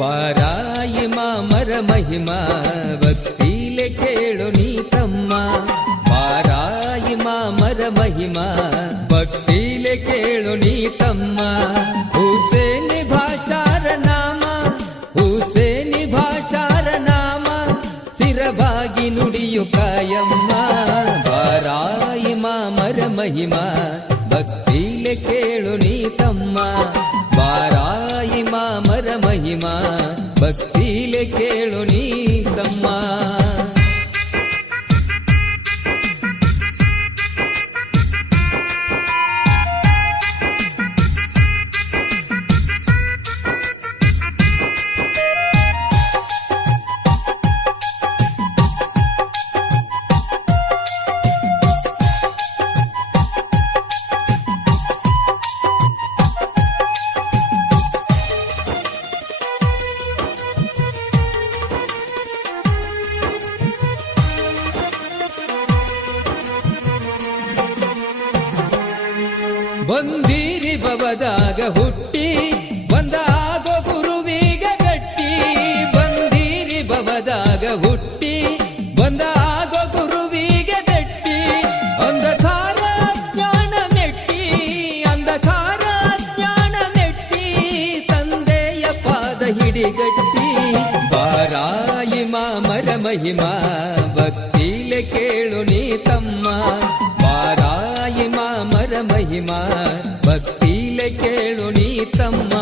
ಬಾರಾಯಿ ಮಾಮರ ಮಹಿಮಾ ಭಕ್ತಿಲೆ ಕೇಳು ನೀ ತಮ್ಮ. ಬಾರಾಯಿ ಮಾಮರ ಮಹಿಮಾ ಭಕ್ತಿಲೆ ಕೇಳು ನೀ ತಮ್ಮ. ಹುಸೇನಿ ಭಾಷಾರ ನಾಮ, ಹುಸೇನಿ ಭಾಷಾರ ನಾಮ, ಸಿರವಾಗಿ ನುಡಿಯು ಕಾಯಮ್ಮ. ಬಾರಾಯಿ ಮಾಮರ ಮಹಿಮಾ ಭಕ್ತಿಲೆ ಕೇಳು ನೀ ತಮ್ಮ. ಬಾರಾಯಿ ಮಾಮರ ಮಹಿಮಾ ಭಕ್ತಿಲೆ ಕೇಳು ನೀ ತಮ್ಮ. ಬಂದೀರಿ ಬವದಾಗ ಹುಟ್ಟಿ ಬಂದಾಗೋ ಗುರುವಿಗ ಗಟ್ಟಿ. ಬಂದೀರಿ ಬವದಾಗ ಹುಟ್ಟಿ ಬಂದಾಗೋ ಗುರುವಿಗ ಗಟ್ಟಿ. ಅಂಧಕಾರ ಜ್ಞಾನ ಮೆಟ್ಟಿ, ಅಂಧಕಾರ ಜ್ಞಾನ ಮೆಟ್ಟಿ, ತಂದೆಯ ಪಾದ ಹಿಡಿಗಟ್ಟಿ. ಬಾರಾಯಿ ಮಾಮರ ಮಹಿಮಾ ಭಕ್ತಿಲೆ ಕೇಳು ನೀ ತಮ್ಮ. ಬಾರಾಯಿ ಮಾಮರ ಮಹಿಮಾ ಭಕ್ತಿಲೆ ಕೇಳು ನೀ ತಮ್ಮ.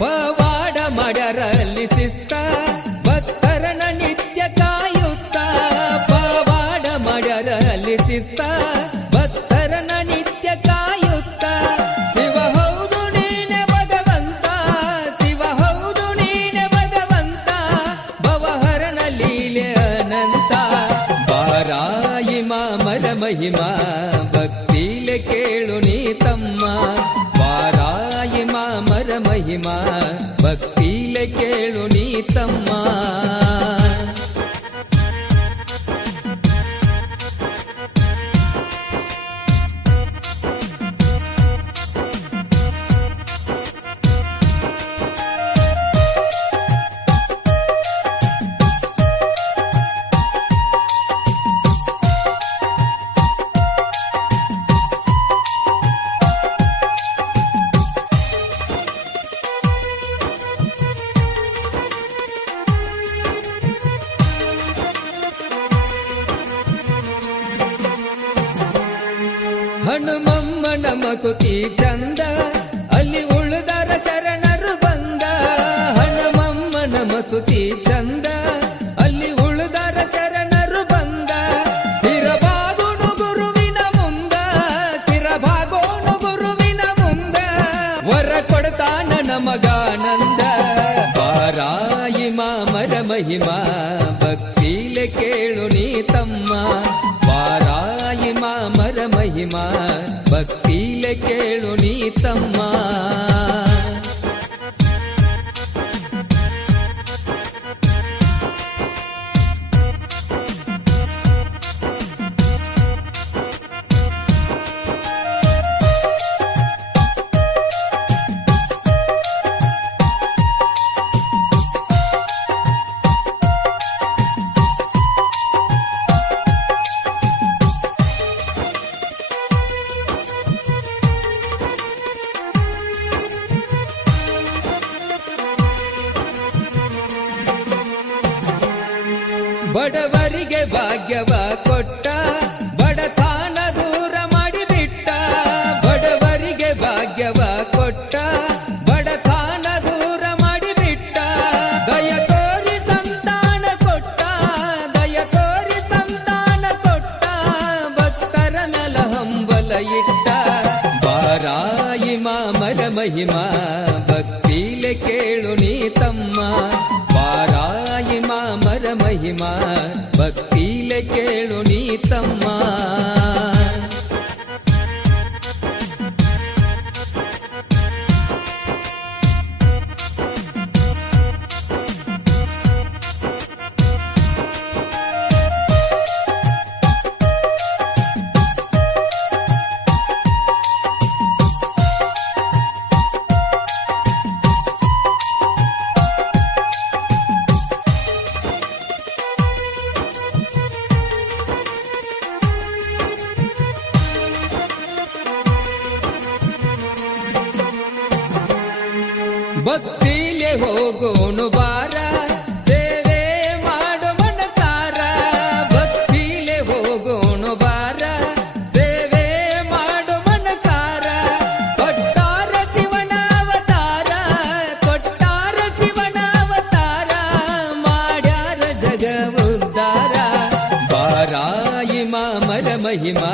ಪವಾಡ ಮಾಡ್ಯಾರಲ್ಲಿ ಶಿಸ್ತ, ಭಕ್ತರನ ನಿತ್ಯ ಕಾಯುತ್ತ. ಪವಾಡ ಮಾಡ್ಯಾರಲ್ಲಿ ಶಿಸ್ತ, ಭಕ್ತರನ ನಿತ್ಯ ಕಾಯುತ್ತ. ಶಿವ ಹೌದು ನೀನೆ ಭಗವಂತ, ಶಿವ ಹೌದು ನೀನೆ ಭಗವಂತ, ಭವಹರನ ಲೀಲೆ ಅನಂತ. ಬಾರಾಯಿ ಮಾಮರ ಮಹಿಮಾ ಭಕ್ತಿಲೆ ಕೇಳು ನೀ ತಮ್ಮ. ಬಾರಾಯಿ ಮಾಮರ ಮಹಿಮಾ ಭಕ್ತಿಲೆ ಕೇಳು ನೀ ತಮ್ಮ. ಹನುಮಮ್ಮನ ಮಸುತಿ ಚಂದ, ಅಲ್ಲಿ ಉಳಿದರ ಶರಣರು ಬಂದ. ಹನುಮಮ್ಮನ ಮಸುತಿ ಚಂದ, ಅಲ್ಲಿ ಉಳಿದರ ಶರಣರು ಬಂದ. ಸಿರಬಾಗೋನು ಗುರುವಿನ ಮುಂದ, ಸಿರಬಾಗೋನು ಗುರುವಿನ ಮುಂದ, ವರ ಕೊಡ್ತಾನ ನಮಗಾನಂದ. ಬಾರಾಯಿ ಮಾಮರ ಮಹಿಮಾ ಭಕ್ತಿಲೆ ಕೇಳು ನೀ ತಮ್ಮ. ಬಾರಾಯಿ ಮಾಮರ ಮಹಿಮಾ ಭಕ್ತಿಲೆ ಕೇಳು ನೀ ತಮ್ಮ. ಬಡವರಿಗೆ ಭಾಗ್ಯವ ಕೊಟ್ಟ, ಬಡತನ ದೂರ ಮಾಡಿಬಿಟ್ಟ. ಬಡವರಿಗೆ ಭಾಗ್ಯವ ಕೊಟ್ಟ, ಬಡತನ ದೂರ ಮಾಡಿಬಿಟ್ಟ. ದಯ ತೋರಿ ಸಂತಾನ ಕೊಟ್ಟ, ದಯ ತೋರಿ ಸಂತಾನ ಕೊಟ್ಟ, ಭಕ್ತರ ಒಲ ಇಟ್ಟ ಬಾರಾಯಿ ಮಾಮರ ಮಹಿಮಾ ಭಕ್ತಿಲೆ ಕೇಳು ನೀ ತಮ್ಮ ಬಾರಾಯಿ ಮಾಮರ ಮಹಿಮಾ ಭಕ್ತಿಲೆ ಕೇಳು ನೀ ತಮ್ಮ ಭಕ್ತಿಲೆ ಹೋಗೋನು ಬಾರ ಸೇವೆ ಮಾಡೋ ಮನಸಾರ ಭಕ್ತಿಲೆ ಹೋಗೋನು ಬಾರ ಸೇವೆ ಮಾಡೋ ಮನಸಾರ ಕೊಟ್ಟಾರ ಶಿವನ ಅವತಾರ ಕೊಟ್ಟಾರ ಶಿವನ ಅವತಾರ ಮಾಡ್ಯಾರ ಜಗ ಉದ್ಧಾರ ಬಾರಾಯಿ ಮಾಮರ ಮಹಿಮಾ